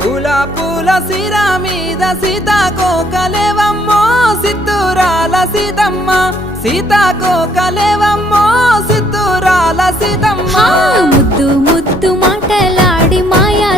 పూల పూల సిరా మీద సీతాకోకలేవమ్మో సిత్తురాల సీతమ్మ సీతాకోకలేవమ్మో సిత్తురాల సీతమ్మ ముద్దు ముద్దు మాటలాడి మాయా